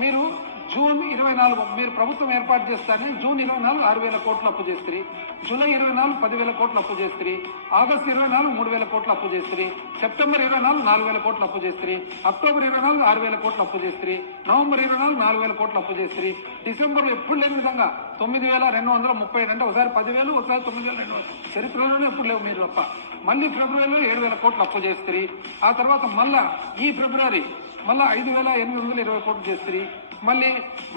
మీరు జూన్ ఇరవై నాలుగు మీరు ప్రభుత్వం ఏర్పాటు చేస్తారని జూన్ ఇరవై నాలుగు ఆరు వేల కోట్లు అప్పు చేస్తుంది జూలై ఇరవై నాలుగు పదివేల కోట్లు అప్పు చేస్తుంది ఆగస్టు ఇరవై నాలుగు మూడు వేల కోట్లు అప్పు చేస్తుంది సెప్టెంబర్ ఇరవై నాలుగు నాలుగు వేల కోట్లు అప్పు చేస్తుంది అక్టోబర్ ఇరవై నాలుగు ఆరు వేల కోట్లు అప్పు చేస్తుంది నవంబర్ ఇరవై నాలుగు నాలుగు వేల కోట్లు అప్పు చేస్తుంది డిసెంబర్ ఎప్పుడు లేని విధంగా తొమ్మిది వేల రెండు వందల ముప్పై ఏడు అంటే ఒకసారి పదివేలు ఒకసారి తొమ్మిది వేల రెండు వందలు. చరిత్రలోనే ఎప్పుడు లేవు మీరు తప్ప. మళ్ళీ ఫిబ్రవరిలో ఏడు వేల కోట్లు అప్పు చేస్తుంది ఆ తర్వాత మళ్ళా ఈ ఫిబ్రవరి మళ్ళా ఐదు వేల ఎనిమిది వందల ఇరవై కోట్లు చేస్తుంది మళ్ళీ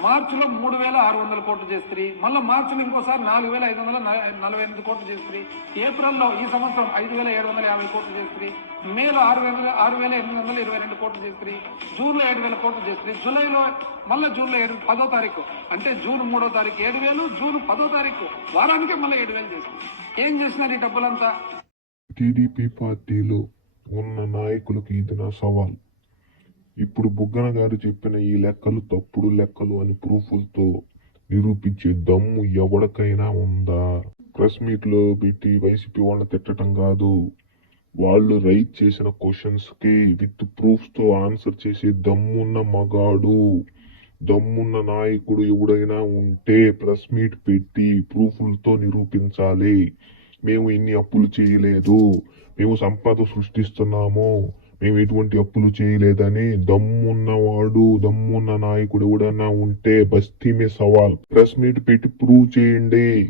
మార్చిలో మూడు వేల ఆరు వందల కోట్లు చేస్తుంది మళ్ళీ మార్చిలో ఇంకోసారి నాలుగు వేల ఐదు వందల నలభై ఎనిమిది కోట్లు చేస్తుంది ఏప్రిల్లో ఈ సంవత్సరం ఐదు వేల ఏడు వందల యాభై కోట్లు చేస్తుంది మేలో ఆరు వేల ఆరు వేల ఎనిమిది వందల ఇరవై రెండు కోట్లు చేస్తుంది జూన్లో ఏడు వేల కోట్లు చేస్తుంది జూలైలో మళ్ళీ జూన్లో ఏడు పదో తారీఖు. అంటే జూన్ మూడో తారీఖు ఏడు వేలు జూన్ పదో తారీఖు. వారానికే మళ్ళీ ఏడు వేలు చేస్తుంది ఏం చేసినారు ఈ డబ్బులంతా? టీడీపీ పార్టీలో ఉన్న నాయకులకు ఇది నా సవాల్. ఇప్పుడు బుగ్గన గారు చెప్పిన ఈ లెక్కలు తప్పుడు లెక్కలు అని ప్రూఫ్లతో నిరూపించే దమ్ము ఎవడికైనా ఉందా? ప్రెస్ మీట్లో పెట్టి వైసీపీ వాళ్ళని తిట్టడం కాదు. వాళ్ళు రైట్ చేసిన క్వశ్చన్స్కి విత్ ప్రూఫ్స్తో ఆన్సర్ చేసే దమ్మున్న మగాడు దమ్మున్న నాయకుడు ఎవడైనా ఉంటే ప్రెస్ మీట్ పెట్టి ప్రూఫ్లతో నిరూపించాలి. మేము ఇన్ని అప్పులు చేయలేదు. మేము సంపద సృష్టిస్తున్నాము. మేము ఎటువంటి అప్పులు చేయలేదని దమ్మున్నవాడు దమ్మున్న నాయకుడు ఎవడన్నా ఉంటే బస్తీమే సవాల్. ప్రెస్ మీట్ పెట్టి ప్రూవ్ చేయండి.